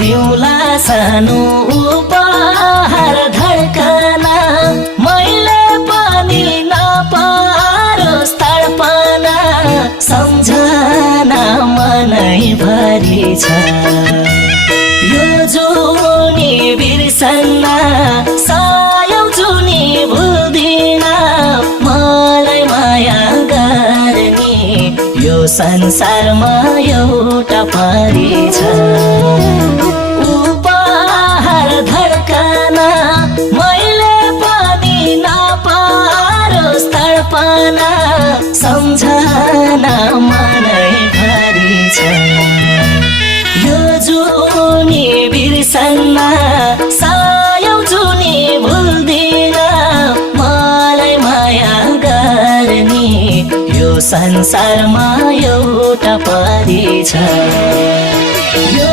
दिउला सानो उपहार धड्कना मैले पनि नपारोस् तडपना सम्झना मनैभरि छ यो जुनी बिर्सन्न सायौं जुनी भुल्दिन मलाई माया गर्ने यो संसारमा एउटा परी छ उपहार धड्कना मैले पनि नपारोस् तडपना सम्झना मनैभरि छ यो जुनी बिर्सन्न सायौं जुनी भुल्दिन मलाई माया गर्ने यो संसारमा एउटा परी छ यो